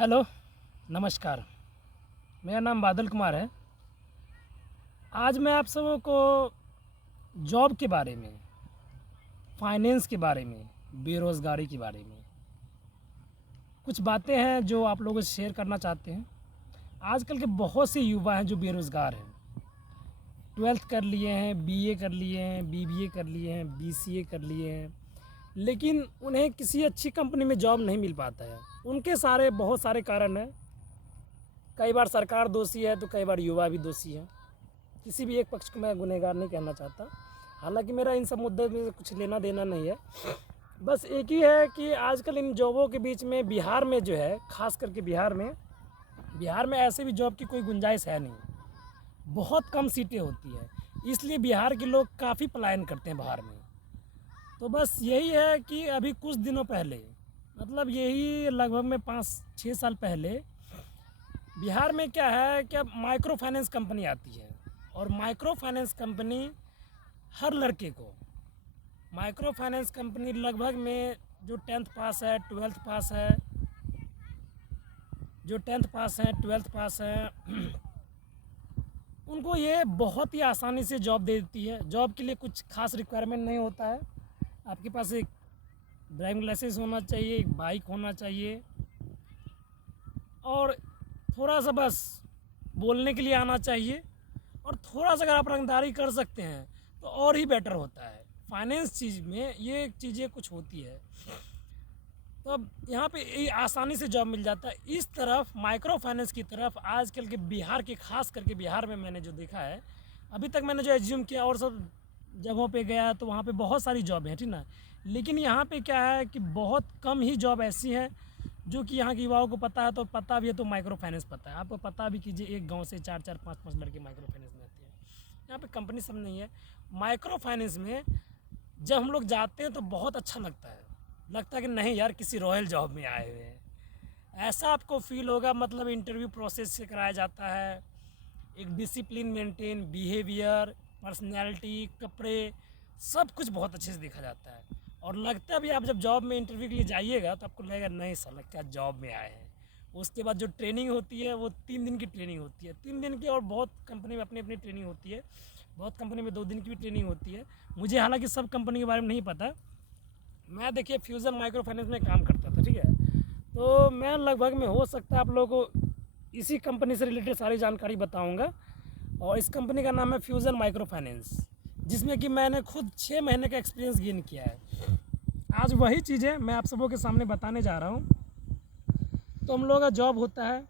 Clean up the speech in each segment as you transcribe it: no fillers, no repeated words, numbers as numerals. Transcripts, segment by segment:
Hello, नमस्कार। मेरा नाम बादल कुमार है। आज मैं आप सबों को जॉब के बारे में, फाइनेंस के बारे में, बेरोज़गारी के बारे में कुछ बातें हैं जो आप लोगों से शेयर करना चाहते हैं। आजकल के बहुत से युवा हैं जो बेरोज़गार हैं। 12th कर लिए हैं, बीए कर लिए हैं, बीबीए कर लिए हैं, बीसीए कर लिए हैं, लेकिन उन्हें किसी अच्छी कंपनी में जॉब नहीं मिल पाता है। उनके बहुत सारे कारण हैं। कई बार सरकार दोषी है तो कई बार युवा भी दोषी है। किसी भी एक पक्ष को मैं गुनहगार नहीं कहना चाहता। हालांकि मेरा इन सब मुद्दे में कुछ लेना देना नहीं है। बस एक ही है कि आजकल इन जॉबों के बीच में बिहार में जो है, ख़ास करके बिहार में ऐसे भी जॉब की कोई गुंजाइश है नहीं। बहुत कम सीटें होती है, इसलिए बिहार के लोग काफ़ी पलायन करते हैं बाहर में। तो बस यही है कि अभी कुछ दिनों पहले, मतलब यही लगभग में 5-6 साल पहले, बिहार में क्या है कि अब माइक्रो फाइनेंस कंपनी आती है। और माइक्रो फाइनेंस कंपनी हर लड़के को, माइक्रो फाइनेंस कंपनी लगभग में जो 10th पास है, 12th पास है, जो 10th पास है, 12th पास है, उनको ये बहुत ही आसानी से जॉब दे देती है। जॉब के लिए कुछ खास रिक्वायरमेंट नहीं होता है। आपके पास एक ड्राइविंग लाइसेंस होना चाहिए, एक बाइक होना चाहिए, और थोड़ा सा बस बोलने के लिए आना चाहिए, और थोड़ा सा अगर आप रंगदारी कर सकते हैं तो और ही बेटर होता है। फाइनेंस चीज़ में ये चीज़ें कुछ होती है, तो अब यहाँ पे ये आसानी से जॉब मिल जाता है। इस तरफ माइक्रो फाइनेंस की तरफ आजकल के बिहार के, खास करके बिहार में मैंने जो देखा है, अभी तक मैंने जो एज्यूम किया और सब जगहों पे गया तो वहाँ पे बहुत सारी जॉब है, ठीक ना। लेकिन यहाँ पे क्या है कि बहुत कम ही जॉब ऐसी हैं जो कि यहाँ के युवाओं को पता है। तो पता भी है तो माइक्रो फाइनेंस पता है। आपको पता भी कीजिए, एक गांव से 4-4, 5-5 लड़के माइक्रो फाइनेंस में आते हैं। यहाँ पे कंपनी सब नहीं है। माइक्रो फाइनेंस में जब हम लोग जाते हैं तो बहुत अच्छा लगता है कि नहीं यार, किसी रॉयल जॉब में आए हुए हैं, ऐसा आपको फील होगा। मतलब इंटरव्यू प्रोसेस से कराया जाता है, एक डिसिप्लिन मेंटेन, बिहेवियर, पर्सनैलिटी, कपड़े, सब कुछ बहुत अच्छे से देखा जाता है। और लगता भी, आप जब जॉब में इंटरव्यू के लिए जाइएगा तो आपको लगेगा नहीं साला क्या जॉब में आए हैं। उसके बाद जो ट्रेनिंग होती है वो 3 दिन की ट्रेनिंग होती है, 3 दिन की। और बहुत कंपनी में अपनी अपनी ट्रेनिंग होती है, बहुत कंपनी में 2 दिन की भी ट्रेनिंग होती है। मुझे हालांकि सब कंपनी के बारे में नहीं पता। मैं देखिए फ्यूज़न माइक्रो फाइनेंस में काम करता था, ठीक है। तो मैं लगभग में, हो सकता है आप लोगों को इसी कंपनी से रिलेटेड सारी जानकारी बताऊंगा। और इस कंपनी का नाम है फ्यूज़न माइक्रो फाइनेंस, जिसमें कि मैंने खुद 6 महीने का एक्सपीरियंस गेन किया है। आज वही चीज़ें मैं आप सबों के सामने बताने जा रहा हूँ। तो हम लोगों का जॉब होता है,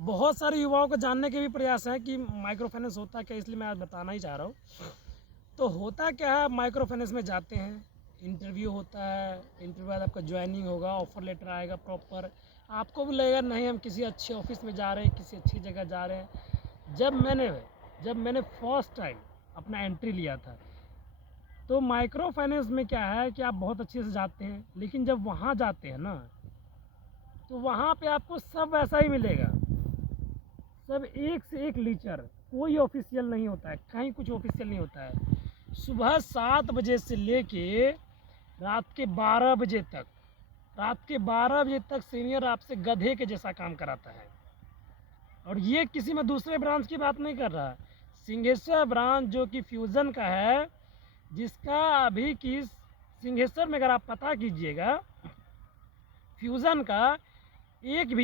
बहुत सारे युवाओं को जानने के भी प्रयास है कि माइक्रो फाइनेंस होता है क्या, इसलिए मैं आज बताना ही चाह रहा हूँ। तो होता क्या है, माइक्रो फाइनेंस में जाते हैं, इंटरव्यू होता है, इंटरव्यू बाद आपका ज्वाइनिंग होगा, ऑफर लेटर आएगा प्रॉपर। आपको भी लगेगा नहीं हम किसी अच्छे ऑफिस में जा रहे हैं, किसी अच्छी जगह जा रहे हैं। जब मैंने फर्स्ट टाइम अपना एंट्री लिया था, तो माइक्रो फाइनेंस में क्या है कि आप बहुत अच्छे से जाते हैं, लेकिन जब वहाँ जाते हैं ना, तो वहाँ पे आपको सब वैसा ही मिलेगा। सब एक से एक लीचर, कोई ऑफिशियल नहीं होता है, कहीं कुछ ऑफिशियल नहीं होता है। सुबह 7 बजे से लेके रात के 12 बजे तक, सीनियर आपसे गधे के जैसा काम कराता है। और ये किसी में दूसरे ब्रांच की बात नहीं कर रहा। सिंहेश्वर ब्रांच जो कि फ्यूज़न का है, जिसका अभी की सिंहेश्वर में अगर आप पता कीजिएगा, फ्यूज़न का एक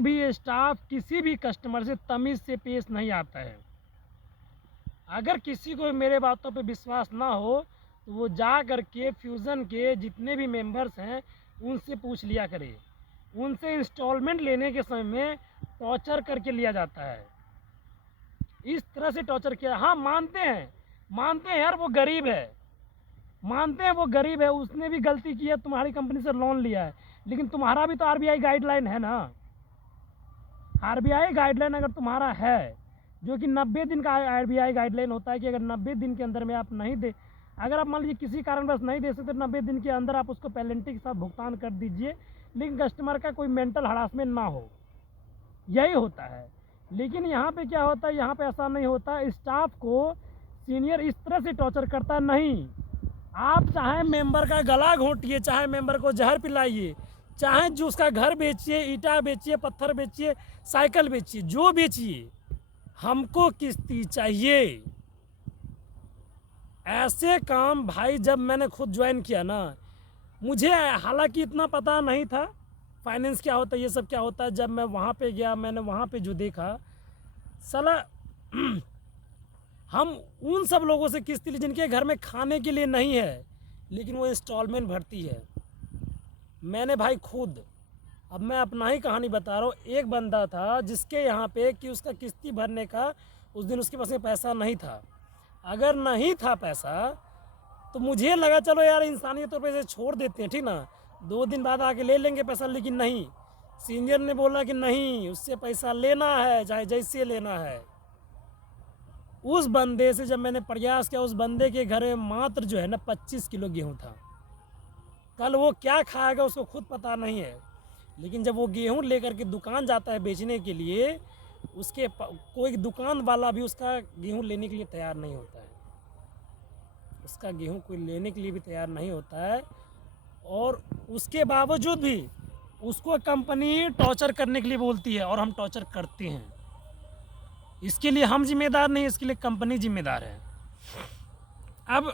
भी स्टाफ किसी भी कस्टमर से तमीज़ से पेश नहीं आता है। अगर किसी को मेरे बातों पे विश्वास ना हो तो वो जा कर के फ्यूज़न के जितने भी मेंबर्स हैं उनसे पूछ लिया करे। उनसे इंस्टॉलमेंट लेने के समय में टॉर्चर करके लिया जाता है, इस तरह से टॉर्चर किया। हाँ, मानते हैं यार वो गरीब है, मानते हैं वो गरीब है, उसने भी गलती की है, तुम्हारी कंपनी से लोन लिया है, लेकिन तुम्हारा भी तो आरबीआई गाइडलाइन है ना। आरबीआई गाइडलाइन अगर तुम्हारा है, जो कि 90 दिन का आरबीआई गाइडलाइन होता है कि अगर 90 दिन के अंदर में आप नहीं दे, अगर आप मान लीजिए किसी कारणवश नहीं दे सकते, 90 दिन के अंदर आप उसको पेनल्टी के साथ भुगतान कर दीजिए, लेकिन कस्टमर का कोई मेंटल हरासमेंट ना हो, यही होता है। लेकिन यहाँ पे क्या होता है, यहाँ पे ऐसा नहीं होता। स्टाफ को सीनियर इस तरह से टॉर्चर करता है, नहीं, आप चाहे मेंबर का गला घोंटिए, चाहे मेंबर को जहर पिलाइए, चाहे जो उसका घर बेचिए, ईंटा बेचिए, पत्थर बेचिए, साइकिल बेचिए, जो बेचिए, हमको किस्ती चाहिए। ऐसे काम भाई जब मैंने खुद ज्वाइन किया ना, मुझे हालांकि इतना पता नहीं था फाइनेंस क्या होता है, ये सब क्या होता है। जब मैं वहाँ पे गया, मैंने वहाँ पे जो देखा, साला हम उन सब लोगों से किस्ती ली जिनके घर में खाने के लिए नहीं है, लेकिन वो इंस्टॉलमेंट भरती है। मैंने भाई खुद, अब मैं अपना ही कहानी बता रहा हूँ, एक बंदा था जिसके यहाँ पे कि उसका किस्ती भरने का उस दिन उसके पास में पैसा नहीं था। अगर नहीं था पैसा तो मुझे लगा चलो यार इंसानियत तौर पर इसे छोड़ देते हैं, ठीक ना, 2 दिन बाद आके ले लेंगे पैसा। लेकिन नहीं, सीनियर ने बोला कि नहीं, उससे पैसा लेना है, चाहे जैसे लेना है। उस बंदे से जब मैंने प्रयास किया, उस बंदे के घर में मात्र जो है ना 25 किलो गेहूँ था। कल वो क्या खाएगा उसको खुद पता नहीं है, लेकिन जब वो गेहूँ लेकर के दुकान जाता है बेचने के लिए, उसके कोई दुकान वाला भी उसका गेहूँ लेने के लिए तैयार नहीं होता है। उसका गेहूँ कोई लेने के लिए भी तैयार नहीं होता है, और उसके बावजूद भी उसको कंपनी टॉर्चर करने के लिए बोलती है, और हम टॉर्चर करते हैं। इसके लिए हम जिम्मेदार नहीं, इसके लिए कंपनी जिम्मेदार है। अब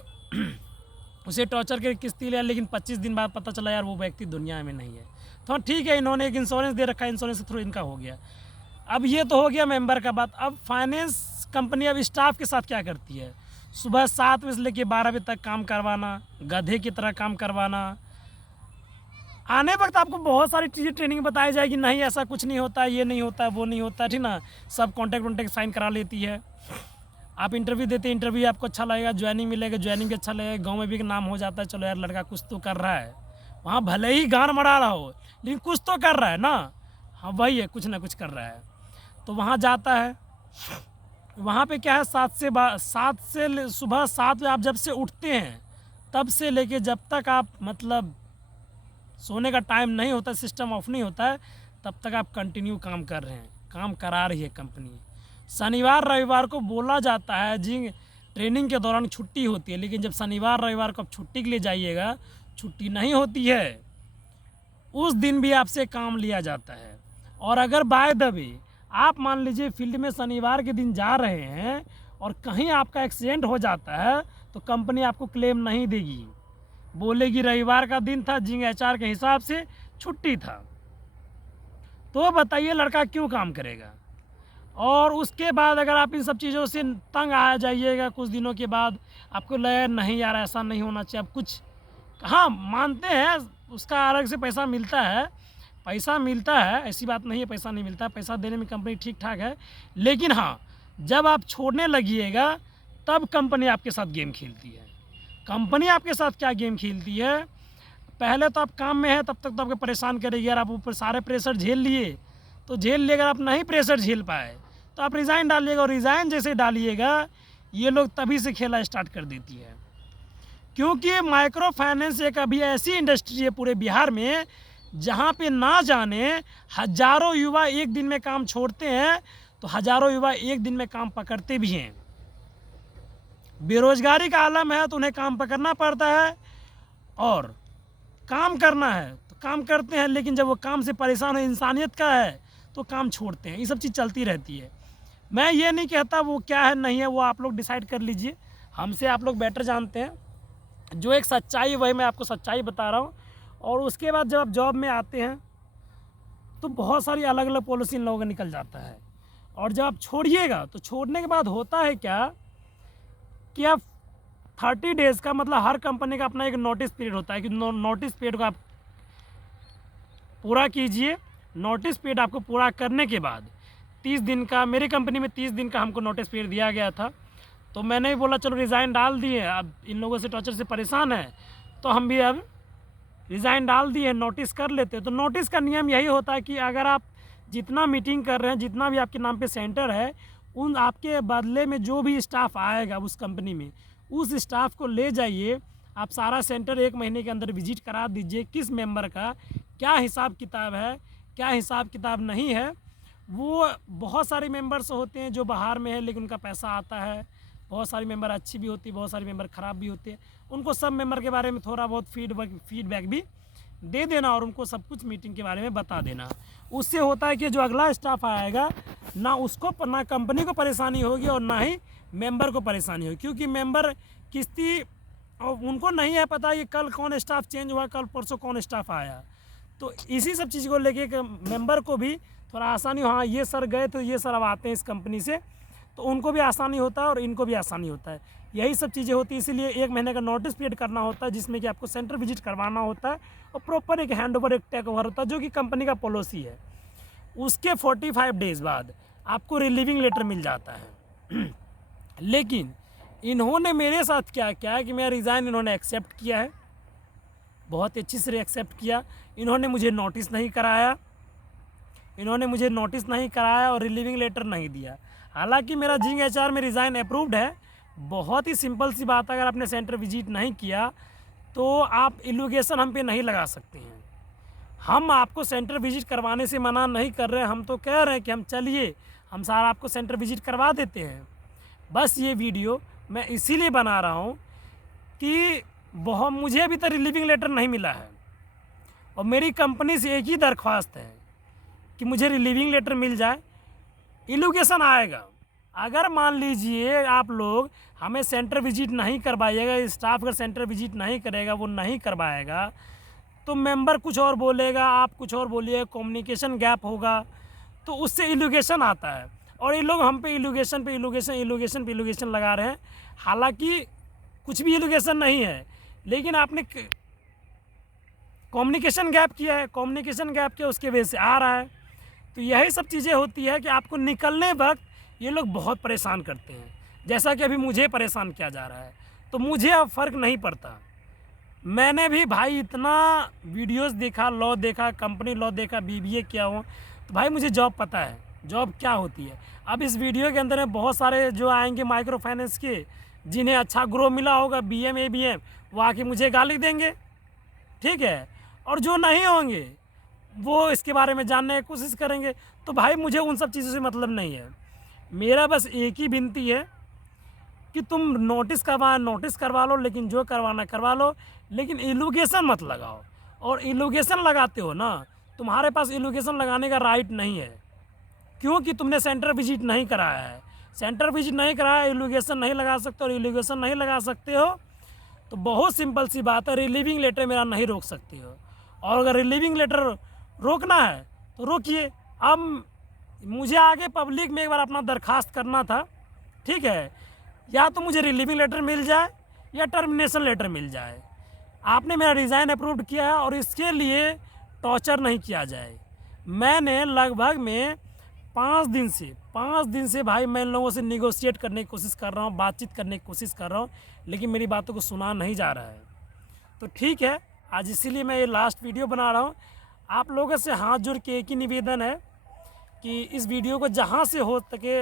उसे टॉर्चर के किस्ती लिया, लेकिन 25 दिन बाद पता चला यार वो व्यक्ति दुनिया में नहीं है। तो ठीक है, इन्होंने एक इंश्योरेंस दे रखा है, इंश्योरेंस के थ्रू इनका हो गया। अब ये तो हो गया मेंबर का बात। अब फाइनेंस कंपनी अब स्टाफ के साथ क्या करती है, सुबह 7 बजे से लेकर 12 बजे तक काम करवाना, गधे की तरह काम करवाना। आने वक्त आपको बहुत सारी चीज़ें ट्रेनिंग बताई जाएगी, नहीं ऐसा कुछ नहीं होता, ये नहीं होता, वो नहीं होता, ठीक ना। सब कॉन्टैक्ट साइन करा लेती है। आप इंटरव्यू देते हैं, इंटरव्यू आपको अच्छा लगेगा, ज्वाइनिंग मिलेगा, ज्वाइनिंग भी अच्छा लगेगा, गांव में भी एक नाम हो जाता है, चलो यार लड़का कुछ तो कर रहा है। वहाँ भले ही गान मरा रहा हो, लेकिन कुछ तो कर रहा है ना। हाँ वही है, कुछ ना कुछ कर रहा है। तो वहाँ जाता है, वहाँ पे क्या है, 7 से सुबह 7 बजे आप जब से उठते हैं तब से लेके जब तक आप मतलब सोने का टाइम नहीं होता, सिस्टम ऑफ नहीं होता है, तब तक आप कंटिन्यू काम कर रहे हैं, काम करा रही है कंपनी। शनिवार रविवार को बोला जाता है जी ट्रेनिंग के दौरान छुट्टी होती है, लेकिन जब शनिवार रविवार को आप छुट्टी के लिए जाइएगा, छुट्टी नहीं होती है, उस दिन भी आपसे काम लिया जाता है। और अगर बाय द वे आप मान लीजिए फील्ड में शनिवार के दिन जा रहे हैं और कहीं आपका एक्सीडेंट हो जाता है, तो कंपनी आपको क्लेम नहीं देगी, बोलेगी रविवार का दिन था, जिंग एचआर के हिसाब से छुट्टी था। तो बताइए लड़का क्यों काम करेगा। और उसके बाद अगर आप इन सब चीज़ों से तंग आ जाइएगा, कुछ दिनों के बाद आपको लगे नहीं यार ऐसा नहीं होना चाहिए, अब कुछ, हाँ मानते हैं उसका अलग से पैसा मिलता है, पैसा मिलता है, ऐसी बात नहीं है पैसा नहीं मिलता, पैसा देने में कंपनी ठीक ठाक है। लेकिन हाँ, जब आप छोड़ने लगिएगा तब कंपनी आपके साथ गेम खेलती है। कंपनी आपके साथ क्या गेम खेलती है, पहले तो आप काम में है तब तक तो आपको परेशान करेगी यार, आप ऊपर सारे प्रेशर झेल लिए तो झेल लिए, अगर आप नहीं प्रेशर झेल पाए तो आप रिज़ाइन डालिएगा, और रिज़ाइन जैसे डालिएगा ये लोग तभी से खेला स्टार्ट कर देती है। क्योंकि माइक्रो फाइनेंस एक अभी ऐसी इंडस्ट्री है पूरे बिहार में जहाँ पे ना जाने हजारों युवा एक दिन में काम छोड़ते हैं, तो हजारों युवा एक दिन में काम पकड़ते भी हैं। बेरोजगारी का आलम है तो उन्हें काम पकड़ना पड़ता है, और काम करना है तो काम करते हैं, लेकिन जब वो काम से परेशान हो, इंसानियत का है, तो काम छोड़ते हैं। ये सब चीज़ चलती रहती है। मैं ये नहीं कहता वो क्या है नहीं है, वो आप लोग डिसाइड कर लीजिए, हमसे आप लोग बेटर जानते हैं। जो एक सच्चाई वही मैं आपको सच्चाई बता रहा हूँ। और उसके बाद जब आप जॉब में आते हैं तो बहुत सारी अलग अलग पॉलिसी इन लोगों का निकल जाता है, और जब आप छोड़िएगा तो छोड़ने के बाद होता है क्या कि आप 30 डेज़ का, मतलब हर कंपनी का अपना एक नोटिस पीरियड होता है कि नोटिस पीरियड को आप पूरा कीजिए। नोटिस पीरियड आपको पूरा करने के बाद 30 दिन का, मेरी कंपनी में 30 दिन का हमको नोटिस पीरियड दिया गया था, तो मैंने भी बोला चलो रिज़ाइन डाल दिए, अब इन लोगों से टॉर्चर से परेशान है तो हम भी अब रिज़ाइन डाल दिए, नोटिस कर लेते। तो नोटिस का नियम यही होता है कि अगर आप जितना मीटिंग कर रहे हैं, जितना भी आपके नाम पे सेंटर है, उन आपके बदले में जो भी स्टाफ आएगा उस कंपनी में, उस स्टाफ को ले जाइए, आप सारा सेंटर 1 महीने के अंदर विजिट करा दीजिए, किस मेंबर का क्या हिसाब किताब है, क्या हिसाब किताब नहीं है। वो बहुत सारे मेंबर्स होते हैं जो बाहर में है लेकिन उनका पैसा आता है, बहुत सारी मेंबर अच्छी भी होती है, बहुत सारी मेंबर ख़राब भी होती है, उनको सब मेंबर के बारे में थोड़ा बहुत फीडबैक भी दे देना और उनको सब कुछ मीटिंग के बारे में बता देना। उससे होता है कि जो अगला स्टाफ आएगा ना उसको ना कंपनी को परेशानी होगी और ना ही मेंबर को परेशानी होगी, क्योंकि मेंबर किस्ती और उनको नहीं है पता कि कल कौन स्टाफ चेंज हुआ, कल परसों कौन स्टाफ आया। तो इसी सब चीज़ को लेके मेंबर को भी थोड़ा आसानी हो, हाँ ये सर गए तो ये सर अब आते हैं इस कंपनी से, तो उनको भी आसानी होता है और इनको भी आसानी होता है। यही सब चीज़ें होती है, इसीलिए 1 महीने का नोटिस पीरियड करना होता है जिसमें कि आपको सेंटर विजिट करवाना होता है और प्रॉपर एक हैंड ओवर, एक टेक ओवर होता है जो कि कंपनी का पॉलिसी है। उसके 45 डेज़ बाद आपको रिलीविंग लेटर मिल जाता है। लेकिन इन्होंने मेरे साथ क्या किया है कि मेरा रिज़ाइन इन्होंने एक्सेप्ट किया है, बहुत अच्छी से एक्सेप्ट किया। इन्होंने मुझे नोटिस नहीं कराया, और रिलीविंग लेटर नहीं दिया। हालांकि मेरा जिंग एचआर में रिज़ाइन अप्रूव्ड है। बहुत ही सिंपल सी बात, अगर आपने सेंटर विजिट नहीं किया तो आप एलिगेशन हम पे नहीं लगा सकते हैं। हम आपको सेंटर विजिट करवाने से मना नहीं कर रहे हैं, हम तो कह रहे हैं कि हम चलिए हम सारा आपको सेंटर विजिट करवा देते हैं। बस ये वीडियो मैं इसीलिए बना रहा हूँ कि मुझे अभी तक रिलीविंग लेटर नहीं मिला है और मेरी कंपनी से एक ही दरख्वास्त है कि मुझे रिलीविंग लेटर मिल जाए, एलिगेशन आएगा। अगर मान लीजिए आप लोग हमें सेंटर विजिट नहीं करवाइएगा, स्टाफ अगर सेंटर विजिट नहीं करेगा, वो नहीं करवाएगा, तो मेंबर कुछ और बोलेगा, आप कुछ और बोलिएगा, कम्युनिकेशन गैप होगा, तो उससे एलिगेशन आता है। और ये लोग हम पे एलिगेशन लगा रहे हैं। हालांकि कुछ भी एलिगेशन नहीं है, लेकिन आपने कम्युनिकेशन गैप किया है, उसके वजह से आ रहा है। तो यही सब चीज़ें होती है कि आपको निकलने वक्त ये लोग बहुत परेशान करते हैं, जैसा कि अभी मुझे परेशान किया जा रहा है। तो मुझे अब फ़र्क नहीं पड़ता। मैंने भी भाई इतना वीडियोस देखा, लॉ देखा, कंपनी लॉ देखा, बीबीए किया हूँ, तो भाई मुझे जॉब पता है, जॉब क्या होती है। अब इस वीडियो के अंदर में बहुत सारे जो आएंगे माइक्रो फाइनेंस के, जिन्हें अच्छा ग्रो मिला होगा, BM ABM, वो आके मुझे गाली देंगे, ठीक है। और जो नहीं होंगे वो इसके बारे में जानने की कोशिश करेंगे। तो भाई मुझे उन सब चीज़ों से मतलब नहीं है। मेरा बस एक ही विनती है कि तुम नोटिस करवा लो, लेकिन जो करवाना करवा लो, लेकिन एलिगेशन मत लगाओ। और एलिगेशन लगाते हो ना, तुम्हारे पास एलिगेशन लगाने का राइट नहीं है, क्योंकि तुमने सेंटर विजिट नहीं कराया है। सेंटर विजिट नहीं कराया, एलिगेशन नहीं लगा सकते, और एलिगेशन नहीं लगा सकते हो तो बहुत सिंपल सी बात है, रिलीविंग लेटर मेरा नहीं रोक सकते हो। और अगर रिलीविंग लेटर रोकना है तो रोकिए। अब मुझे आगे पब्लिक में एक बार अपना दरखास्त करना था, ठीक है, या तो मुझे रिलीविंग लेटर मिल जाए या टर्मिनेशन लेटर मिल जाए। आपने मेरा रिज़ाइन अप्रूव किया है और इसके लिए टॉर्चर नहीं किया जाए। मैंने लगभग में 5 दिन से भाई मैं इन लोगों से निगोशिएट करने की कोशिश कर रहा हूँ, बातचीत करने की कोशिश कर रहा हूँ, लेकिन मेरी बातों को सुना नहीं जा रहा है। तो ठीक है, आज इसीलिए मैं ये लास्ट वीडियो बना रहा हूँ। आप लोगों से हाथ जोड़ के एक ही निवेदन है कि इस वीडियो को जहाँ से हो सके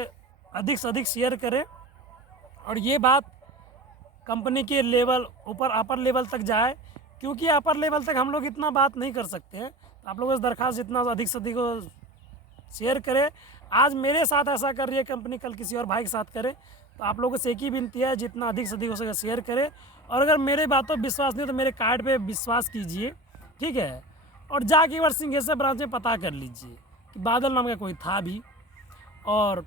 अधिक से अधिक शेयर करें और ये बात कंपनी के लेवल अपर लेवल तक जाए, क्योंकि अपर लेवल तक हम लोग इतना बात नहीं कर सकते हैं। तो आप लोगों से दरख्वास्त जितना अधिक से अधिक शेयर करें। आज मेरे साथ ऐसा कर रही है कंपनी, कल किसी और भाई के साथ करे। तो आप लोगों से एक ही विनती है, जितना अधिक से अधिक हो सके शेयर करें। और अगर मेरे बातों पर विश्वास नहीं तो मेरे कार्ड पे विश्वास कीजिए, ठीक है। और जाके एक बार सिंहेश्वर ब्रांच में पता कर लीजिए कि बादल नाम का कोई था भी। और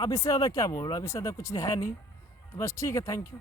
अब इससे ज़्यादा क्या बोल रहा, अब इससे ज़्यादा कुछ है नहीं। तो बस ठीक है, थैंक यू।